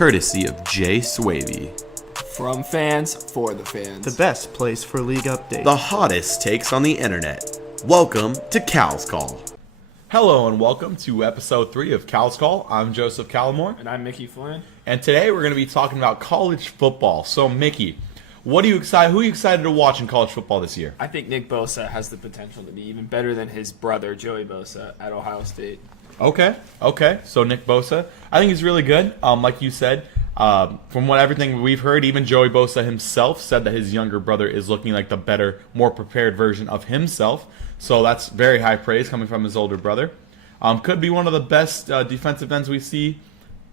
courtesy of Jay Swavey. From fans for the fans. The best place for league updates. The hottest takes on the internet. Welcome to Cal's Call. Hello and welcome to episode 3 of Cal's Call. I'm Joseph Callamore. And I'm Mickey Flynn. And today we're going to be talking about college football. So Mickey, who are you excited to watch in college football this year? I think Nick Bosa has the potential to be even better than his brother, Joey Bosa, at Ohio State. Okay. So Nick Bosa, I think he's really good. Like you said, from everything we've heard, even Joey Bosa himself said that his younger brother is looking like the better, more prepared version of himself. So that's very high praise coming from his older brother. Could be one of the best defensive ends we see,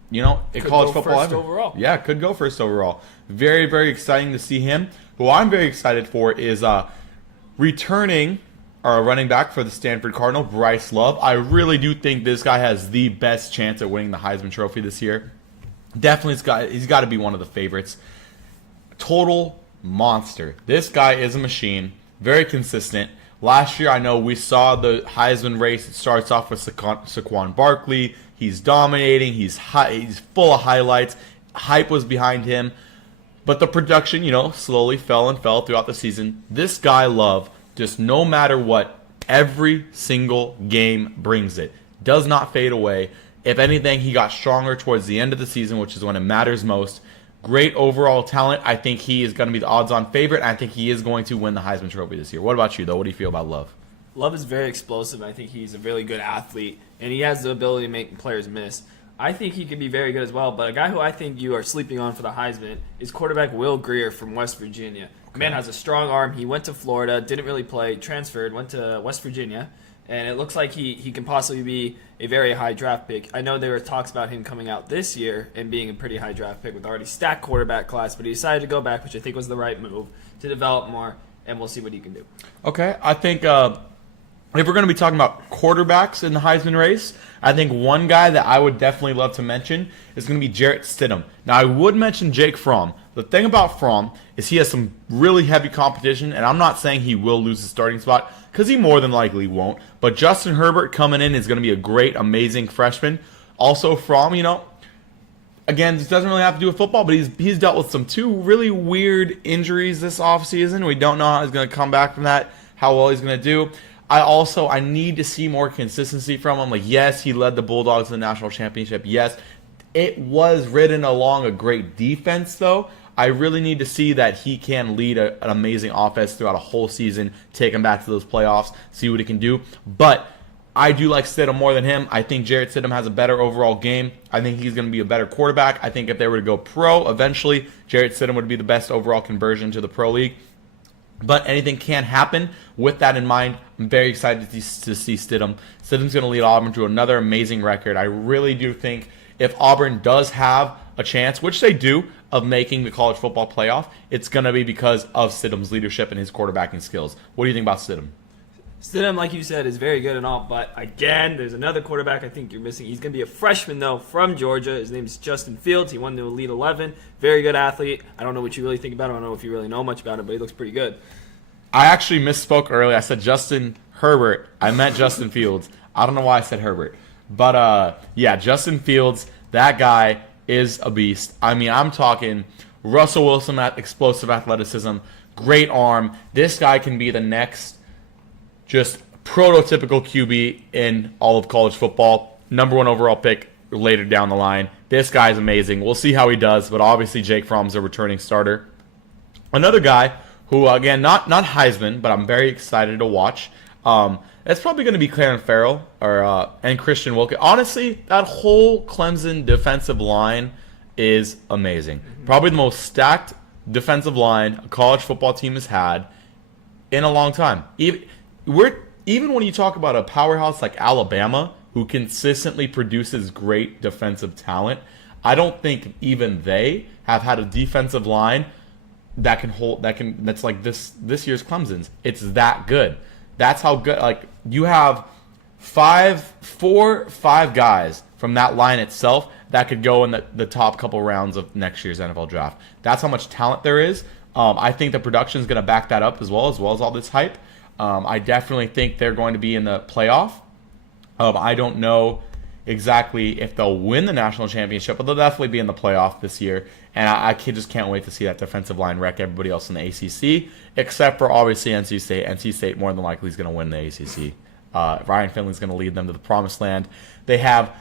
in college football ever. Overall. Yeah, could go first overall. Very, very exciting to see him. Who I'm very excited for is returning our running back for the Stanford Cardinal, Bryce Love. I really do think this guy has the best chance at winning the Heisman Trophy this year. Definitely, he's got to be one of the favorites. Total monster. This guy is a machine. Very consistent. Last year, I know we saw the Heisman race. It starts off with Saquon Barkley. He's dominating. He's full of highlights. Hype was behind him. But the production, slowly fell throughout the season. This guy, Love, just no matter what, every single game brings it. Does not fade away. If anything, he got stronger towards the end of the season, which is when it matters most. Great overall talent. I think he is going to be the odds-on favorite. I think he is going to win the Heisman Trophy this year. What about you, though? What do you feel about Love? Love is very explosive. I think he's a really good athlete, and he has the ability to make players miss. I think he could be very good as well, but a guy who I think you are sleeping on for the Heisman is quarterback Will Grier from West Virginia. The man has a strong arm. He went to Florida, didn't really play, transferred, went to West Virginia, and it looks like he can possibly be a very high draft pick. I know there were talks about him coming out this year and being a pretty high draft pick with already stacked quarterback class, but he decided to go back, which I think was the right move, to develop more, and we'll see what he can do. Okay, I think if we're going to be talking about quarterbacks in the Heisman race, I think one guy that I would definitely love to mention is going to be Jarrett Stidham. Now, I would mention Jake Fromm. The thing about Fromm is he has some really heavy competition, and I'm not saying he will lose his starting spot, because he more than likely won't. But Justin Herbert coming in is going to be a great, amazing freshman. Also, Fromm, again, this doesn't really have to do with football, but he's dealt with two really weird injuries this offseason. We don't know how he's going to come back from that, how well he's going to do. I need to see more consistency from him. Yes, he led the Bulldogs to the national championship. Yes, it was ridden along a great defense, though. I really need to see that he can lead an amazing offense throughout a whole season, take him back to those playoffs, see what he can do. But I do like Stidham more than him. I think Jarrett Stidham has a better overall game. I think he's going to be a better quarterback. I think if they were to go pro, eventually, Jarrett Stidham would be the best overall conversion to the pro league. But anything can happen. With that in mind, I'm very excited to see Stidham. Stidham's going to lead Auburn to another amazing record. I really do think if Auburn does have a chance, which they do, of making the college football playoff, it's going to be because of Stidham's leadership and his quarterbacking skills. What do you think about Stidham? Stidham, like you said, is very good and all, but again, there's another quarterback I think you're missing. He's going to be a freshman, though, from Georgia. His name is Justin Fields. He won the Elite 11. Very good athlete. I don't know what you really think about him. I don't know if you really know much about him, but he looks pretty good. I actually misspoke earlier. I said Justin Herbert. I meant Justin Fields. I don't know why I said Herbert. But, Justin Fields, that guy is a beast. I mean, I'm talking Russell Wilson at explosive athleticism, great arm. This guy can be the next just prototypical QB in all of college football. Number 1 overall pick later down the line. This guy's amazing. We'll see how he does, but obviously Jake Fromm's a returning starter. Another guy who, again, not Heisman, but I'm very excited to watch. It's probably going to be Clarence Farrell and Christian Wilkins. Honestly, that whole Clemson defensive line is amazing. Probably the most stacked defensive line a college football team has had in a long time. Even when you talk about a powerhouse like Alabama, who consistently produces great defensive talent, I don't think even they have had a defensive line that's like this year's Clemson's. It's that good. That's how good. You have five guys from that line itself that could go in the top couple rounds of next year's NFL draft. That's how much talent there is. I think the production is going to back that up as well as all this hype. I definitely think they're going to be in the playoff. I don't know exactly if they'll win the national championship, but they'll definitely be in the playoff this year. And I just can't wait to see that defensive line wreck everybody else in the ACC, except for obviously NC State. NC State more than likely is going to win the ACC. Ryan Finley's going to lead them to the promised land. They have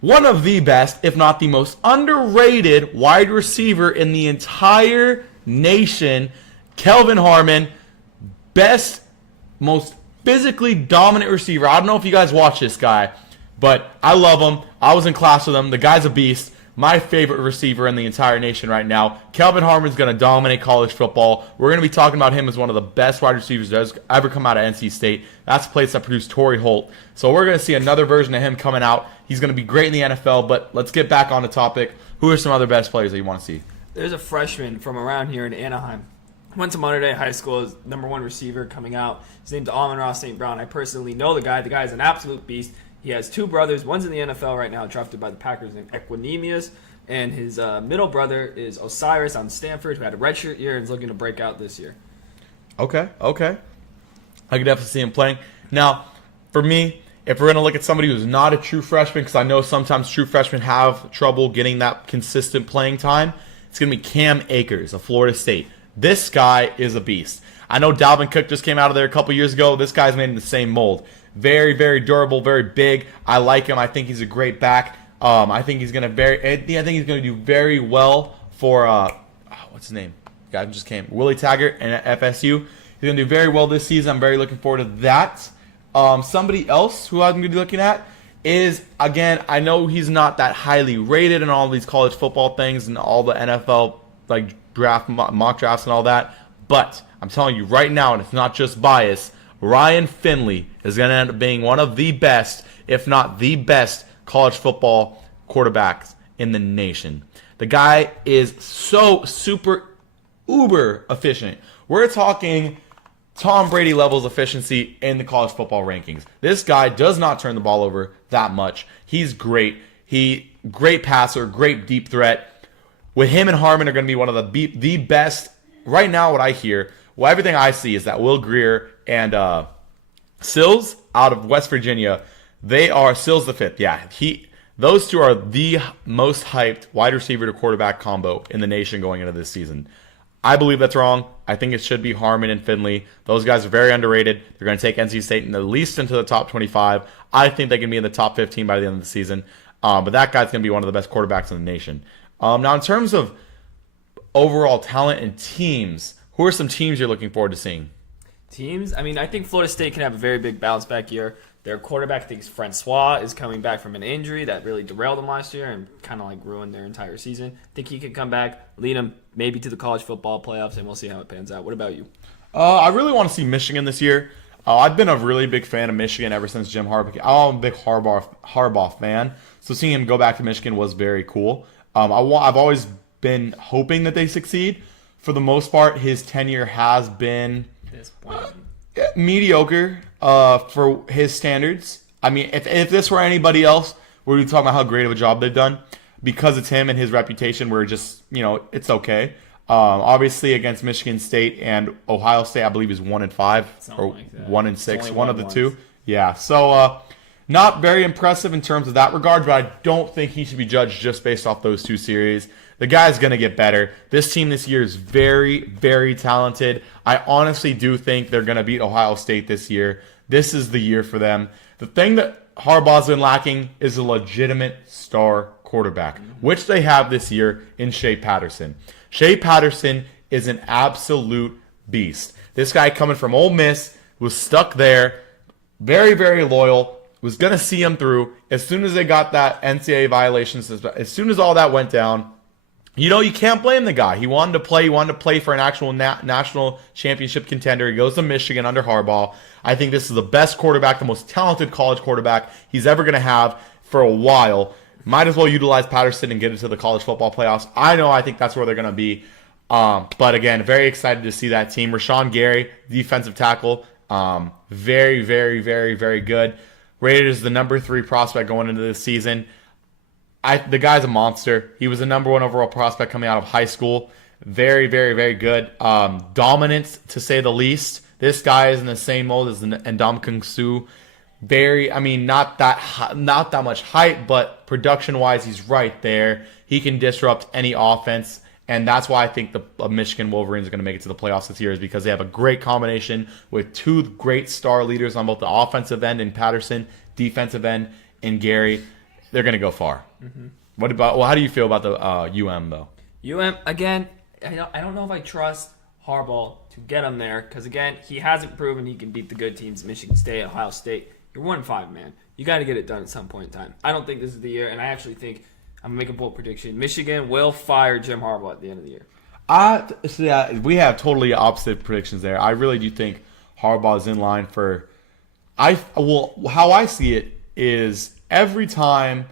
one of the best, if not the most underrated wide receiver in the entire nation, Kelvin Harmon, best, most physically dominant receiver. I don't know if you guys watch this guy, but I love him. I was in class with him. The guy's a beast. My favorite receiver in the entire nation right now. Kelvin Harmon's going to dominate college football. We're going to be talking about him as one of the best wide receivers that has ever come out of NC State. That's the place that produced Torrey Holt. So we're going to see another version of him coming out. He's going to be great in the NFL, but let's get back on the topic. Who are some other best players that you want to see? There's a freshman from around here in Anaheim. Went to Monterey High School as #1 receiver coming out. His name's Amon-Ra St. Brown. I personally know the guy. The guy is an absolute beast. He has 2 brothers. One's in the NFL right now, drafted by the Packers named Equinemius. And his middle brother is Osiris on Stanford, who had a redshirt year and is looking to break out this year. Okay. I could definitely see him playing. Now, for me, if we're going to look at somebody who's not a true freshman, because I know sometimes true freshmen have trouble getting that consistent playing time, it's going to be Cam Akers of Florida State. This guy is a beast. I know Dalvin Cook just came out of there a couple years ago. This guy's made in the same mold. Very, very durable, very big. I like him. I think he's a great back. I think he's gonna do very well for what's his name? The guy who just came, Willie Taggart and FSU. He's gonna do very well this season. I'm very looking forward to that. Somebody else who I'm gonna be looking at is, again, I know he's not that highly rated in all these college football things and all the NFL like draft mock drafts and all that, but I'm telling you right now, and it's not just bias, Ryan Finley is gonna end up being one of the best, if not the best, college football quarterbacks in the nation. The guy is so super uber efficient. We're talking Tom Brady levels efficiency in the college football rankings. This guy does not turn the ball over that much. He's great. Great passer, great deep threat. With him and Harmon are going to be one of the best. Right now, what I hear, everything I see is that Will Grier and Sills out of West Virginia, they are Sills the fifth. Yeah, those two are the most hyped wide receiver to quarterback combo in the nation going into this season. I believe that's wrong. I think it should be Harmon and Finley. Those guys are very underrated. They're going to take NC State at least into the top 25. I think they can be in the top 15 by the end of the season. But that guy's going to be one of the best quarterbacks in the nation. Now, in terms of overall talent and teams, who are some teams you're looking forward to seeing? Teams? I mean, I think Florida State can have a very big bounce back year. Their quarterback, I think Francois, is coming back from an injury that really derailed them last year and kind of like ruined their entire season. I think he could come back, lead them maybe to the college football playoffs, and we'll see how it pans out. What about you? I really want to see Michigan this year. I've been a really big fan of Michigan ever since Jim Harbaugh. I'm a big Harbaugh fan, so seeing him go back to Michigan was very cool. I've always been hoping that they succeed. For the most part, his tenure has been mediocre for his standards. I mean, if this were anybody else, we'd be talking about how great of a job they've done. Because it's him and his reputation, we're just, it's okay. Obviously, against Michigan State and Ohio State, I believe is 1-5 or like that. 1-6, one of the two. Yeah, so not very impressive in terms of that regard, but I don't think he should be judged just based off those two series. The guy's going to get better. This team this year is very, very talented. I honestly do think they're going to beat Ohio State this year. This is the year for them. The thing that Harbaugh's been lacking is a legitimate star quarterback, which they have this year in Shea Patterson. Shea Patterson is an absolute beast. This guy coming from Ole Miss was stuck there, very, very loyal, was going to see him through. As soon as they got that NCAA violations, as soon as all that went down, you can't blame the guy. He wanted to play for an actual national championship contender. He goes to Michigan under Harbaugh. I think this is the best quarterback, the most talented college quarterback he's ever going to have for a while. Might as well utilize Patterson and get into the college football playoffs. I think that's where they're going to be. But again, very excited to see that team. Rashawn Gary, defensive tackle, very, very, very, very good. Rated as the number 3 prospect going into this season. The guy's a monster. He was the number 1 overall prospect coming out of high school. Very, very, very good. Dominant, to say the least. This guy is in the same mold as Ndamukong Suh. very, I mean, not that much height, but production-wise, he's right there. He can disrupt any offense, and that's why I think the Michigan Wolverines are going to make it to the playoffs this year, is because they have a great combination with two great star leaders on both the offensive end in Patterson, defensive end in Gary. They're going to go far. How do you feel about the UM though? Again, I don't know if I trust Harbaugh to get him there, because again, he hasn't proven he can beat the good teams, Michigan State, Ohio State. You're 1-5, man. You got to get it done at some point in time. I don't think this is the year, and I actually think I'm going to make a bold prediction. Michigan will fire Jim Harbaugh at the end of the year. We have totally opposite predictions there. I really do think Harbaugh is in line for. How I see it is every time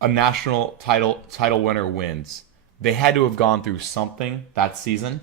a national title winner wins, they had to have gone through something that season,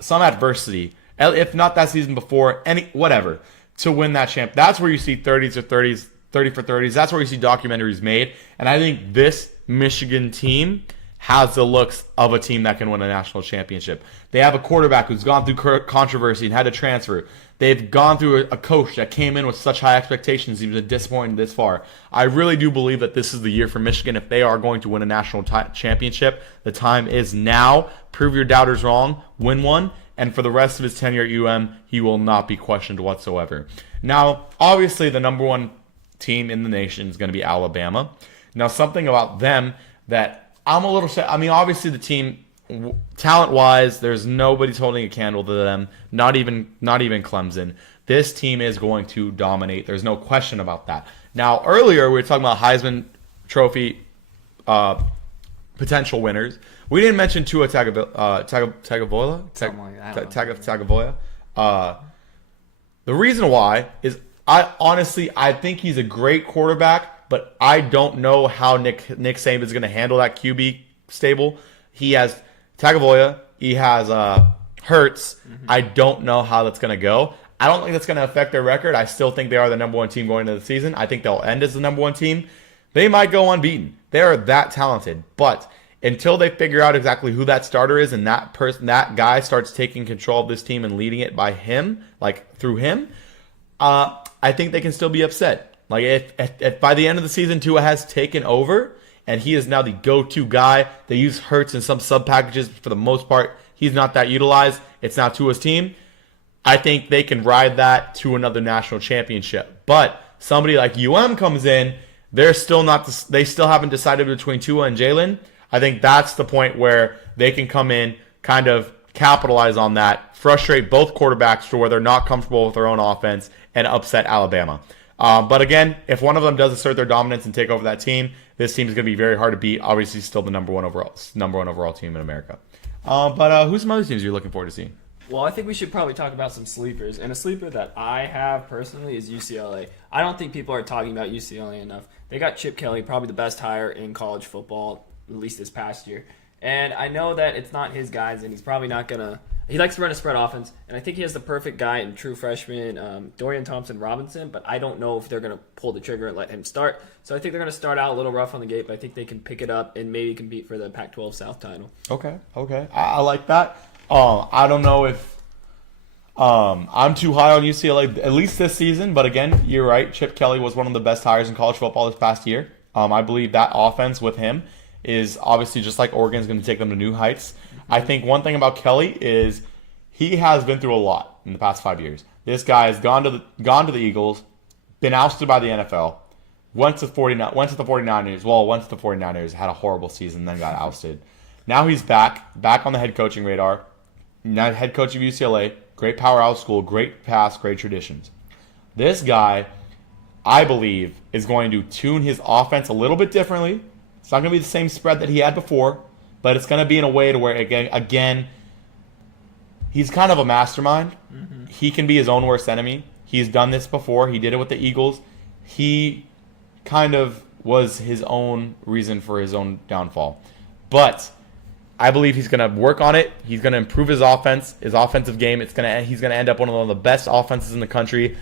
some adversity, if not that season before, whatever, to win that champ. That's where you see 30 for 30s. That's where you see documentaries made. And I think this Michigan team has the looks of a team that can win a national championship. They have a quarterback who's gone through controversy and had to transfer. They've gone through a coach that came in with such high expectations. He was disappointed this far. I really do believe that this is the year for Michigan if they are going to win a national championship. The time is now. Prove your doubters wrong. Win one. And for the rest of his tenure at UM, he will not be questioned whatsoever. Now, obviously, the number one team in the nation is going to be Alabama. Now, something about them that I'm a little sad. I mean, obviously, the team, talent-wise, there's nobody's holding a candle to them. Not even Clemson. This team is going to dominate. There's no question about that. Now, earlier, we were talking about Heisman Trophy potential winners. We didn't mention Tua Tagovailoa. The reason why is I think he's a great quarterback, but I don't know how Nick Saban is going to handle that QB stable. He has Tagovailoa. He has Hurts. I don't know how that's going to go. I don't think that's going to affect their record. I still think they are the number one team going into the season. I think they'll end as the number one team. They might go unbeaten. They are that talented, but until they figure out exactly who that starter is and that guy starts taking control of this team and leading it by him, like through him, I think they can still be upset. Like if by the end of the season Tua has taken over and he is now the go-to guy, they use Hurts in some sub packages for the most part. He's not that utilized. It's not Tua's team. I think they can ride that to another national championship. But somebody like UM comes in, they still haven't decided between Tua and Jalen. I think that's the point where they can come in, kind of capitalize on that, frustrate both quarterbacks to where they're not comfortable with their own offense, and upset Alabama. But again, if one of them does assert their dominance and take over that team, this team is going to be very hard to beat. Obviously, still the number one overall team in America. But who's some other teams you're looking forward to seeing? Well, I think we should probably talk about some sleepers. And a sleeper that I have personally is UCLA. I don't think people are talking about UCLA enough. They got Chip Kelly, probably the best hire in college football, at least this past year. And I know that it's not his guys, and he's probably not going to – he likes to run a spread offense, and I think he has the perfect guy in true freshman Dorian Thompson-Robinson, but I don't know if they're going to pull the trigger and let him start. So I think they're going to start out a little rough on the gate, but I think they can pick it up and maybe compete for the Pac-12 South title. Okay. I like that. I don't know if I'm too high on UCLA, at least this season, but again, you're right. Chip Kelly was one of the best hires in college football this past year. I believe that offense with him is obviously just like Oregon's going to take them to new heights. I think one thing about Kelly is he has been through a lot in the past 5 years. This guy has gone to the Eagles, been ousted by the NFL, went to the 49ers, had a horrible season, then got ousted. Now he's back on the head coaching radar. Now head coach of UCLA, great powerhouse school, great past, great traditions. This guy, I believe, is going to tune his offense a little bit differently. It's not going to be the same spread that he had before, but it's going to be in a way to where, again, he's kind of a mastermind. Mm-hmm. He can be his own worst enemy. He's done this before. He did it with the Eagles. He kind of was his own reason for his own downfall. But I believe he's going to work on it. He's going to improve his offense, his offensive game. He's going to end up one of the best offenses in the country.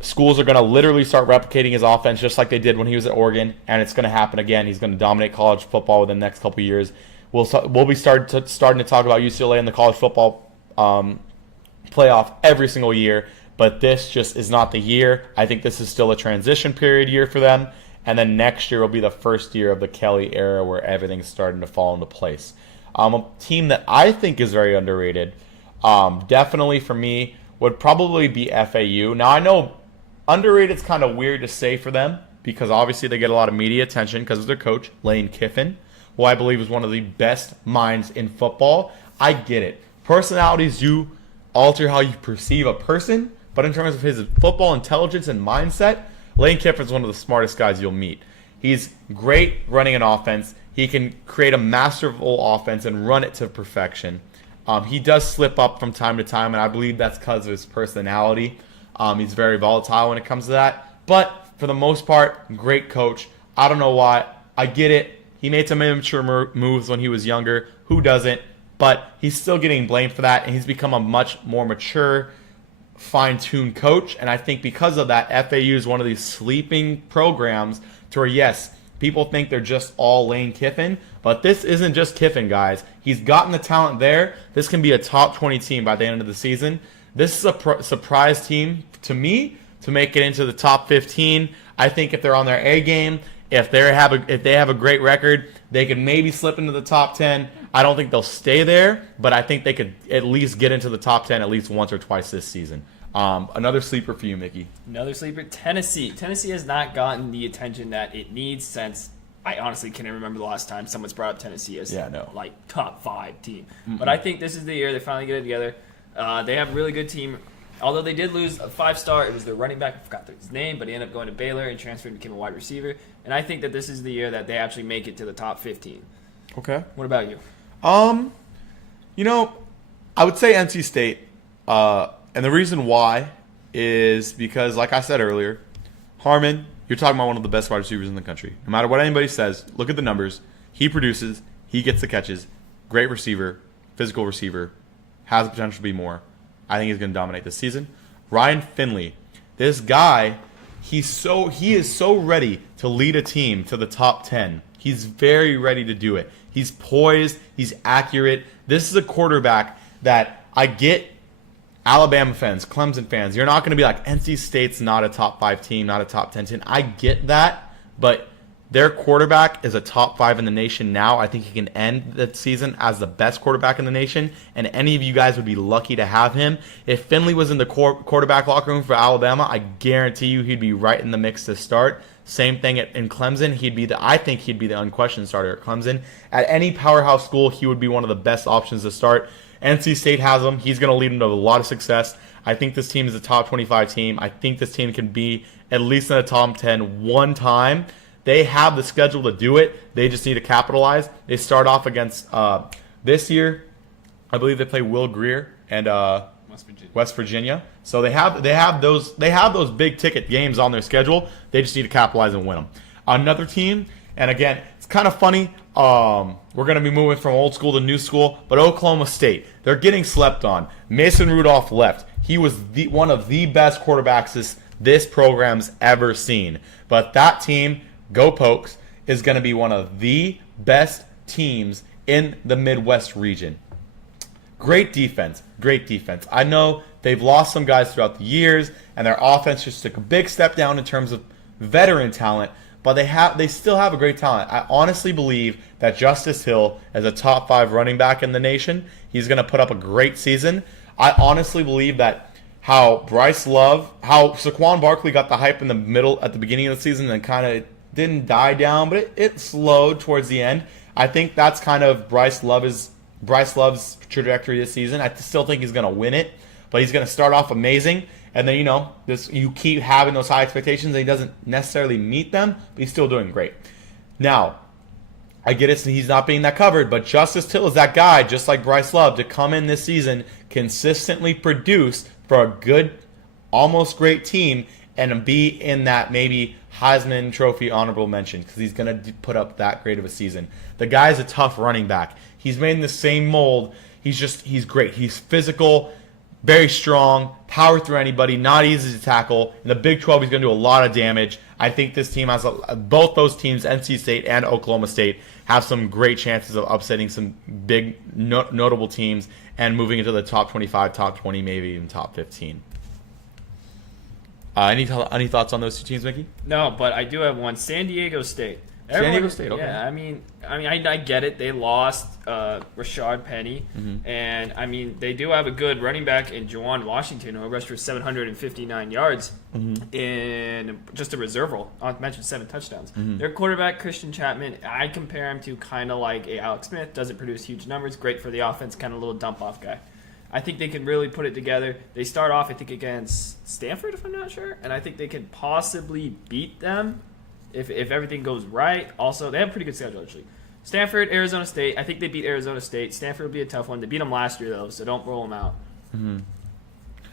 Schools are going to literally start replicating his offense just like they did when he was at Oregon, and it's going to happen again. He's going to dominate college football within the next couple of years. We'll be starting to talk about UCLA in the college football playoff every single year but this just is not the year. I think this is still a transition period year for them, and then next year will be the first year of the Kelly era where everything's starting to fall into place. A team that I think is very underrated, definitely for me, would probably be FAU. Now, I know underrated is kind of weird to say for them because obviously they get a lot of media attention because of their coach, Lane Kiffin, who I believe is one of the best minds in football. I get it. Personalities do alter how you perceive a person, but in terms of his football intelligence and mindset, Lane Kiffin's one of the smartest guys you'll meet. He's great running an offense. He can create a masterful offense and run it to perfection. He does slip up from time to time, and I believe that's because of his personality. He's very volatile when it comes to that. But for the most part, great coach. I don't know why. I get it. He made some immature moves when he was younger. Who doesn't? But he's still getting blamed for that, and he's become a much more mature, fine-tuned coach. And I think because of that, FAU is one of these sleeping programs to where, yes, people think they're just all Lane Kiffin, but this isn't just Kiffin, guys. He's gotten the talent there. This can be a top 20 team by the end of the season. This is a surprise team to me to make it into the top 15. I think if they're on their A game, if they have a great record, they could maybe slip into the top 10. I don't think they'll stay there, but I think they could at least get into the top 10 at least once or twice this season. Another sleeper for you, Mickey. Another sleeper, Tennessee. Tennessee has not gotten the attention that it needs since I honestly can't remember the last time someone's brought up Tennessee as like top 5 team. But I think this is the year they finally get it together. They have a really good team. Although they did lose a 5-star, it was their running back. I forgot his name, but he ended up going to Baylor and transferred and became a wide receiver. And I think that this is the year that they actually make it to the top 15. Okay. What about you? I would say NC State. And the reason why is because, like I said earlier, Harmon, you're talking about one of the best wide receivers in the country. No matter what anybody says, look at the numbers. He produces. He gets the catches. Great receiver. Physical receiver. Has the potential to be more. I think he's going to dominate this season. Ryan Finley. This guy, he is so ready to lead a team to the top 10. He's very ready to do it. He's poised. He's accurate. This is a quarterback that I get Alabama fans, Clemson fans. You're not going to be like, NC State's not a top 5 team, not a top 10 team. I get that, but their quarterback is a top 5 in the nation now. I think he can end the season as the best quarterback in the nation, and any of you guys would be lucky to have him. If Finley was in the quarterback locker room for Alabama, I guarantee you he'd be right in the mix to start. Same thing in Clemson. I think he'd be the unquestioned starter at Clemson. At any powerhouse school, he would be one of the best options to start. NC State has him. He's going to lead them to a lot of success. I think this team is a top 25 team. I think this team can be at least in the top 10 one time. They have the schedule to do it. They just need to capitalize. They start off against this year. I believe they play Will Grier and West Virginia. So they have those big ticket games on their schedule. They just need to capitalize and win them. Another team, and again, it's kind of funny. We're going to be moving from old school to new school, but Oklahoma State, they're getting slept on. Mason Rudolph left. He was one of the best quarterbacks this program's ever seen. But that team, Go Pokes, is going to be one of the best teams in the Midwest region. Great defense. I know they've lost some guys throughout the years, and their offense just took a big step down in terms of veteran talent, but they still have a great talent. I honestly believe that Justice Hill is a top 5 running back in the nation. He's going to put up a great season. I honestly believe that how Saquon Barkley got the hype in the middle at the beginning of the season and kind of didn't die down, but it slowed towards the end. I think that's kind of Bryce Love's trajectory this season. I still think he's going to win it, but he's going to start off amazing. And then, you keep having those high expectations, and he doesn't necessarily meet them, but he's still doing great. Now, I get it, he's not being that covered, but Justice Hill is that guy, just like Bryce Love, to come in this season, consistently produce for a good, almost great team, and be in that maybe Heisman Trophy honorable mention, because he's going to put up that great of a season. The guy's a tough running back. He's made in the same mold. He's great. He's physical, very strong, power through anybody, not easy to tackle. In the Big 12, he's going to do a lot of damage. I think this team has both those teams, NC State and Oklahoma State, have some great chances of upsetting some big, notable teams and moving into the top 25, top 20, maybe even top 15. Any thoughts on those two teams, Mickey? No, but I do have one. San Diego State. San Diego State, okay. Yeah, I get it. They lost Rashad Penny, and I mean they do have a good running back in Juwan Washington, who rushed for 759 yards in just a reserve role. Not to mention 7 touchdowns. Their quarterback Christian Chapman, I compare him to kind of like a Alex Smith. Doesn't produce huge numbers. Great for the offense. Kind of a little dump off guy. I think they can really put it together. They start off, I think, against Stanford, if I'm not sure, and I think they can possibly beat them. If everything goes right. Also, they have a pretty good schedule, actually. Stanford, Arizona State. I think they beat Arizona State. Stanford will be a tough one. They beat them last year, though, so don't roll them out.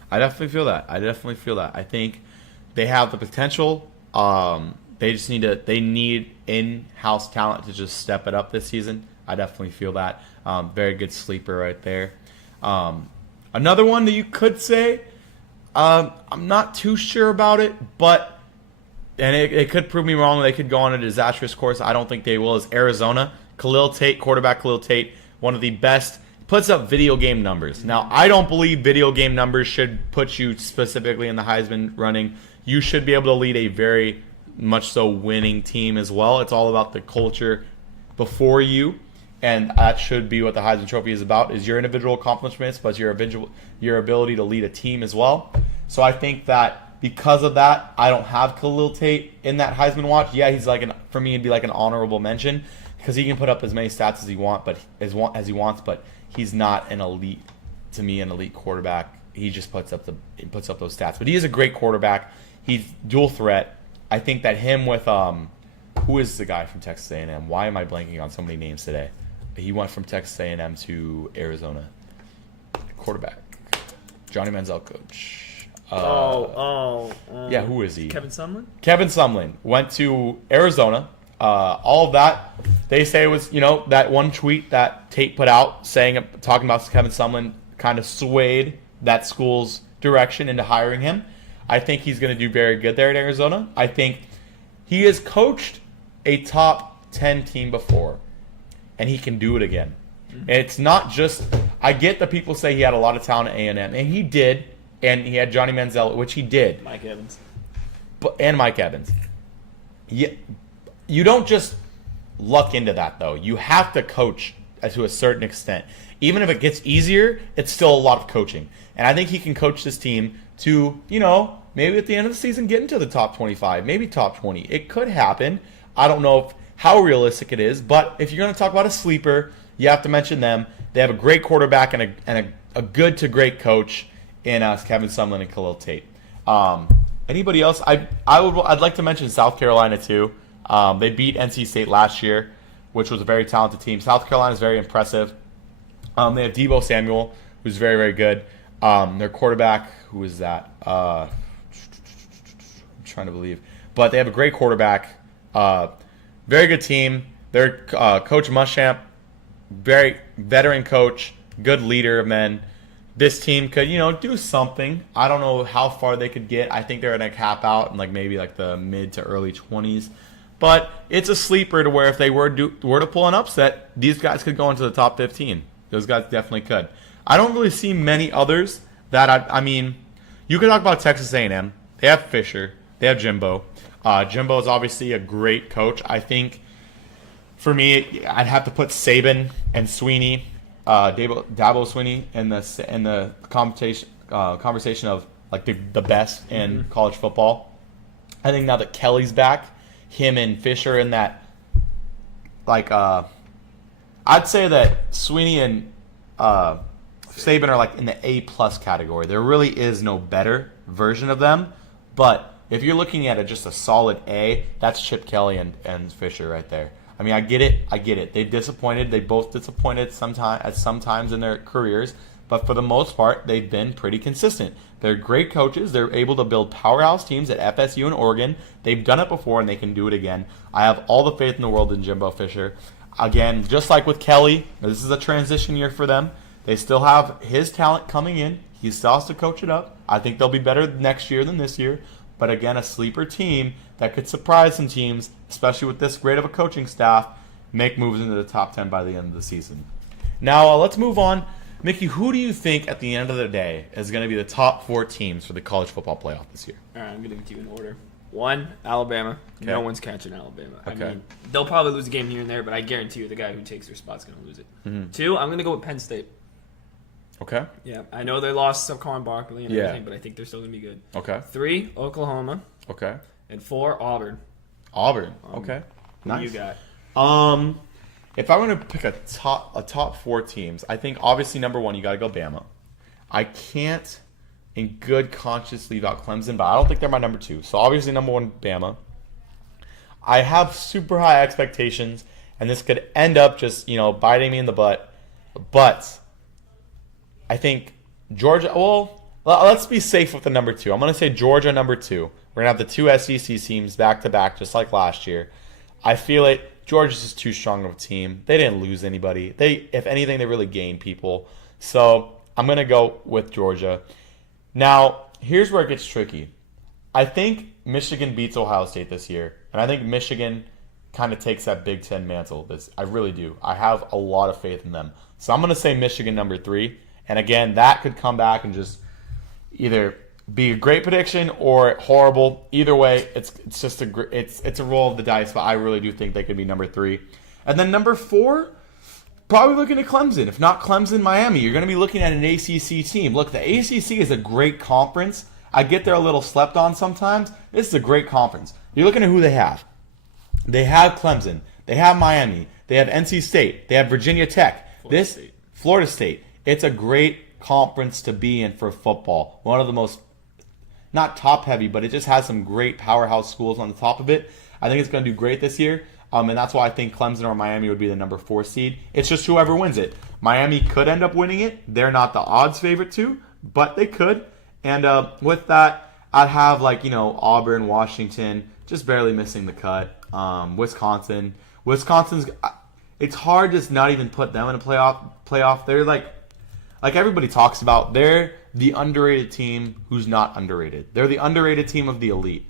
I definitely feel that. I think they have the potential. They just need in-house talent to just step it up this season. I definitely feel that. Very good sleeper right there. Another one that you could say, I'm not too sure about it, but... and it could prove me wrong. They could go on a disastrous course. I don't think they will. Is Arizona. Quarterback Khalil Tate, one of the best, puts up video game numbers. Now, I don't believe video game numbers should put you specifically in the Heisman running. You should be able to lead a very much so winning team as well. It's all about the culture before you, and that should be what the Heisman Trophy is about, is your individual accomplishments, but your ability to lead a team as well. So I think that because of that, I don't have Khalil Tate in that Heisman watch. Yeah, he's for me, it'd be like an honorable mention because he can put up as many stats as he wants, but he's not an elite quarterback. He just puts up those stats. But he is a great quarterback. He's dual threat. I think that him with who is the guy from Texas A&M? Why am I blanking on so many names today? He went from Texas A&M to Arizona. Quarterback, Johnny Manziel coach. Yeah, who is he? Kevin Sumlin? Kevin Sumlin went to Arizona. All of that, they say it was, that one tweet that Tate put out talking about Kevin Sumlin kind of swayed that school's direction into hiring him. I think he's going to do very good there at Arizona. I think he has coached a top 10 team before, and he can do it again. And it's not just, I get that people say he had a lot of talent at A&M, and he did. And he had Johnny Manziel, which he did. Mike Evans. And Mike Evans. You don't just luck into that, though. You have to coach to a certain extent. Even if it gets easier, it's still a lot of coaching. And I think he can coach this team to, maybe at the end of the season get into the top 25, maybe top 20. It could happen. I don't know how realistic it is. But if you're going to talk about a sleeper, you have to mention them. They have a great quarterback and a good to great coach in Kevin Sumlin and Khalil Tate. Anybody else? I'd like to mention South Carolina too. They beat NC State last year, which was a very talented team. South Carolina is very impressive. They have Deebo Samuel, who's very, very good. Their quarterback, who is that? I'm trying to believe. But they have a great quarterback. Very good team. Their coach Muschamp, very veteran coach, good leader of men. This team could, do something. I don't know how far they could get. I think they're going to cap out in maybe the mid to early 20s. But it's a sleeper to where if they were to pull an upset, these guys could go into the top 15. Those guys definitely could. I don't really see many others that I mean, you could talk about Texas A&M. They have Fisher. They have Jimbo. Jimbo is obviously a great coach. I think for me, I'd have to put Saban and Sweeney. Dabo Swinney in the conversation of the best in college football. I think now that Kelly's back, him and Fisher in that I'd say that Sweeney and Saban are in the A+ category. There really is no better version of them, but if you're looking at just a solid A, that's Chip Kelly and Fisher right there. I mean, I get it. They both disappointed sometimes in their careers, but for the most part, they've been pretty consistent. They're great coaches. They're able to build powerhouse teams at FSU and Oregon. They've done it before, and they can do it again. I have all the faith in the world in Jimbo Fisher. Again, just like with Kelly, this is a transition year for them. They still have his talent coming in. He still has to coach it up. I think they'll be better next year than this year. But again, a sleeper team that could surprise some teams, especially with this great of a coaching staff, make moves into the top 10 by the end of the season. Now, let's move on. Mickey, who do you think at the end of the day is going to be the top 4 teams for the college football playoff this year? All right, I'm going to give you in order. 1, Alabama. Okay. No one's catching Alabama. Okay. I mean, they'll probably lose a game here and there, but I guarantee you the guy who takes their spot's going to lose it. Mm-hmm. 2, I'm going to go with Penn State. Okay. Yeah, I know they lost Saquon Barkley and everything, but I think they're still going to be good. Okay. 3, Oklahoma. Okay. And 4, Auburn. Auburn. Okay. Who you got? If I were to pick a top 4 teams, I think obviously number 1 you got to go Bama. I can't, in good conscience, leave out Clemson, but I don't think they're my number 2. So obviously number 1 Bama. I have super high expectations, and this could end up just biting me in the butt. But I think Georgia. Well, let's be safe with the number 2. I'm going to say Georgia number 2. We're going to have the 2 SEC teams back to back, just like last year. I feel it. Georgia's just too strong of a team. They didn't lose anybody. If anything, they really gained people. So I'm going to go with Georgia. Now, here's where it gets tricky. I think Michigan beats Ohio State this year, and I think Michigan kind of takes that Big Ten mantle. I really do. I have a lot of faith in them. So I'm going to say Michigan number 3. And again, that could come back and just either be a great prediction or horrible. Either way, it's just it's a roll of the dice, but I really do think they could be number 3. And then number 4, probably looking at Clemson. If not Clemson, Miami. You're going to be looking at an ACC team. Look, the ACC is a great conference. I get they're a little slept on sometimes. This is a great conference. You're looking at who they have. They have Clemson. They have Miami. They have NC State. They have Virginia Tech. Florida State. It's a great conference to be in for football. One of the most, not top heavy, but it just has some great powerhouse schools on the top of it. I think it's going to do great this year. And that's why I think Clemson or Miami would be the number 4 seed. It's just whoever wins it. Miami could end up winning it. They're not the odds favorite to, but they could. And with that, I'd have Auburn, Washington, just barely missing the cut. Wisconsin. Wisconsin's. It's hard to not even put them in a playoff. They're like everybody talks about. They're the underrated team who's not underrated. They're the underrated team of the elite.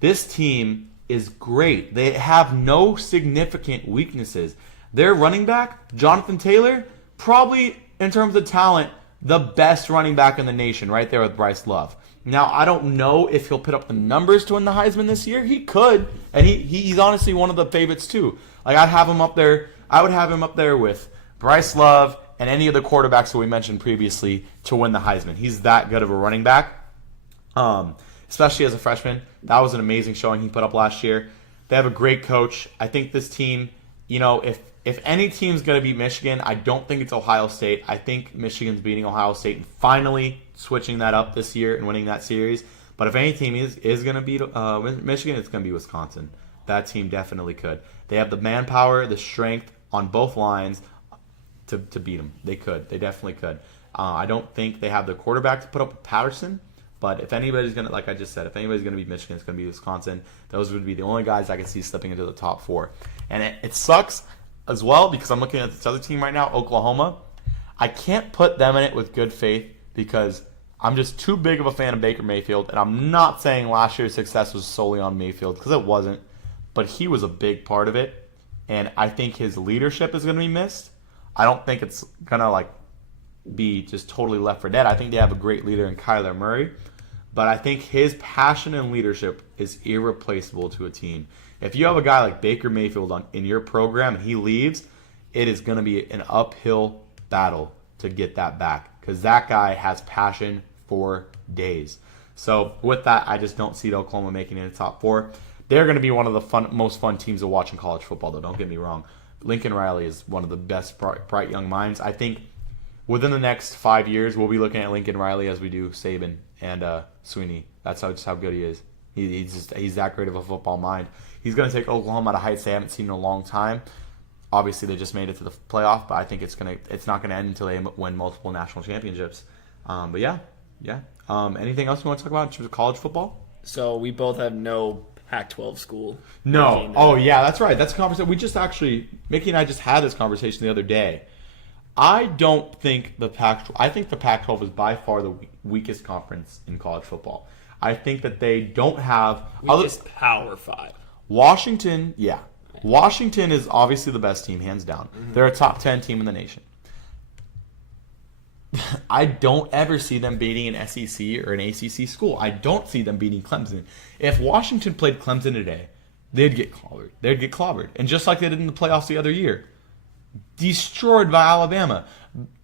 This team is great. They have no significant weaknesses. Their running back, Jonathan Taylor, probably in terms of talent, the best running back in the nation, right there with Bryce Love. Now, I don't know if he'll put up the numbers to win the Heisman this year. He could, and he's honestly one of the favorites too. I'd have him up there. I would have him up there with Bryce Love and any of the quarterbacks that we mentioned previously to win the Heisman. He's that good of a running back, especially as a freshman. That was an amazing showing he put up last year. They have a great coach. I think this team, if any team's going to beat Michigan, I don't think it's Ohio State. I think Michigan's beating Ohio State and finally switching that up this year and winning that series. But if any team is going to beat Michigan, it's going to be Wisconsin. That team definitely could. They have the manpower, the strength on both lines to beat them. They could. They definitely could. I don't think they have the quarterback to put up with Patterson. But if anybody's going to, like I just said, if anybody's going to beat Michigan, it's going to be Wisconsin. Those would be the only guys I could see slipping into the top 4. And it sucks as well because I'm looking at this other team right now, Oklahoma. I can't put them in it with good faith because I'm just too big of a fan of Baker Mayfield. And I'm not saying last year's success was solely on Mayfield because it wasn't. But he was a big part of it. And I think his leadership is going to be missed. I don't think it's going to be just totally left for dead. I think they have a great leader in Kyler Murray. But I think his passion and leadership is irreplaceable to a team. If you have a guy like Baker Mayfield in your program and he leaves, it is going to be an uphill battle to get that back because that guy has passion for days. So with that, I just don't see Oklahoma making it in the top 4. They're going to be one of the most fun teams to watch in college football, though. Don't get me wrong. Lincoln Riley is one of the best bright young minds. I think within the next 5 years, we'll be looking at Lincoln Riley as we do Saban and Sweeney. That's how good he is. He's that great of a football mind. He's going to take Oklahoma to heights they haven't seen in a long time. Obviously, they just made it to the playoff, but I think it's not going to end until they win multiple national championships. But yeah. Anything else you want to talk about in terms of college football? So we both have no Pac-12 school. No. Oh yeah, that's right. That's a conversation. Mickey and I just had this conversation the other day. I don't think the Pac-12. I think the Pac-12 is by far the weakest conference in college football. I think that they don't have weakest Power 5. Washington, yeah. Washington is obviously the best team, hands down. Mm-hmm. They're a top 10 team in the nation. I don't ever see them beating an SEC or an ACC school. I don't see them beating Clemson. If Washington played Clemson today, they'd get clobbered. They'd get clobbered. And just like they did in the playoffs the other year, destroyed by Alabama.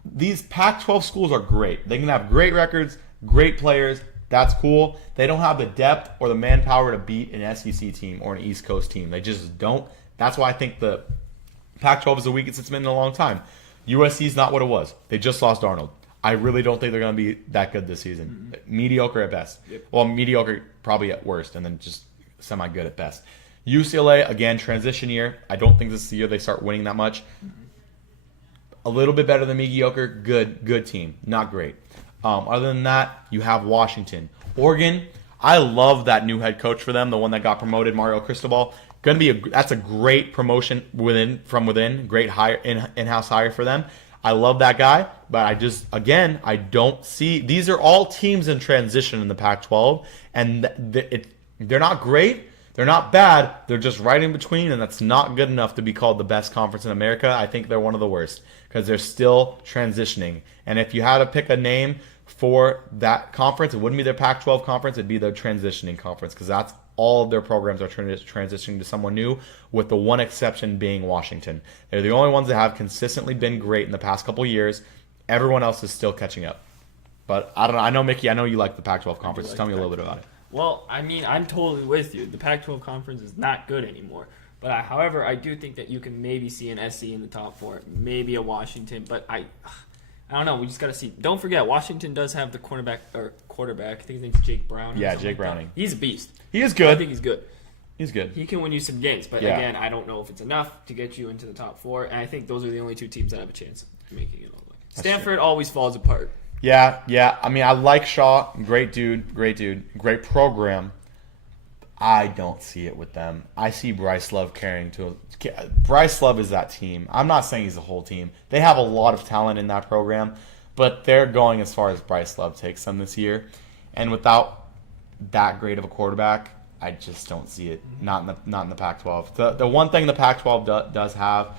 These Pac-12 schools are great. They can have great records, great players. That's cool. They don't have the depth or the manpower to beat an SEC team or an East Coast team. They just don't. That's why I think the Pac-12 is the weakest it's been in a long time. USC is not what it was. They just lost Darnold. I really don't think they're going to be that good this season. Mediocre at best. Yep. Well, mediocre probably at worst, and then just semi-good at best. UCLA, again, transition year. I don't think this is the year they start winning that much. A little bit better than mediocre. Good team. Not great. Other than that, you have Washington. Oregon, I love that new head coach for them, the one that got promoted, Mario Cristobal. That's a great promotion from within. Great hire, in-house hire for them. I love that guy, but I don't see. These are all teams in transition in the Pac-12, and they're not great. They're not bad. They're just right in between, and that's not good enough to be called the best conference in America. I think they're one of the worst because they're still transitioning. And if you had to pick a name for that conference, it wouldn't be their Pac-12 conference. It'd be their transitioning conference because that's all of their programs are transitioning to someone new, with the one exception being Washington. They're the only ones that have consistently been great in the past couple years. Everyone else is still catching up. But I don't know. I know, Mickey, I know you like the Pac-12 conference. Tell me a little bit about it. Well, I mean, I'm totally with you. The Pac-12 conference is not good anymore. But however, I do think that you can maybe see an SC in the top 4, maybe a Washington. But I don't know. We just got to see. Don't forget, Washington does have the quarterback. I think his name's Jake Browning. Yeah, Jake Browning. He's a beast. He is good. I think he's good. He's good. He can win you some games. But again, I don't know if it's enough to get you into the top 4. And I think those are the only 2 teams that have a chance of making it all the way. Stanford always falls apart. Yeah. I mean, I like Shaw. Great dude. Great program. I don't see it with them. I see Bryce Love Bryce Love is that team. I'm not saying he's the whole team. They have a lot of talent in that program, but they're going as far as Bryce Love takes them this year. And without that great of a quarterback, I just don't see it. Not in the Pac-12. The one thing the Pac-12 does have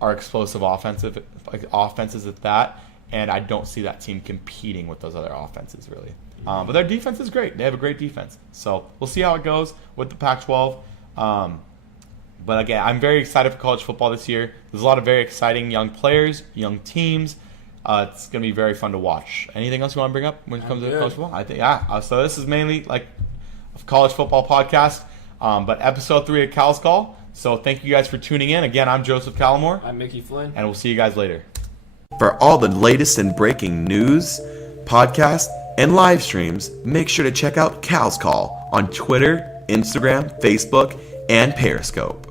are explosive offenses at that, and I don't see that team competing with those other offenses really. But their defense is great. They have a great defense. So we'll see how it goes with the Pac-12. But again, I'm very excited for college football this year. There's a lot of very exciting young players, young teams. It's going to be very fun to watch. Anything else you want to bring up when it comes to college football? I think, so this is mainly like a college football podcast, but episode 3 of Cal's Call. So thank you guys for tuning in. Again, I'm Joseph Callamore. I'm Mickey Flynn. And we'll see you guys later. For all the latest and breaking news, podcasts, and live streams, make sure to check out Cal's Call on Twitter, Instagram, Facebook, and Periscope.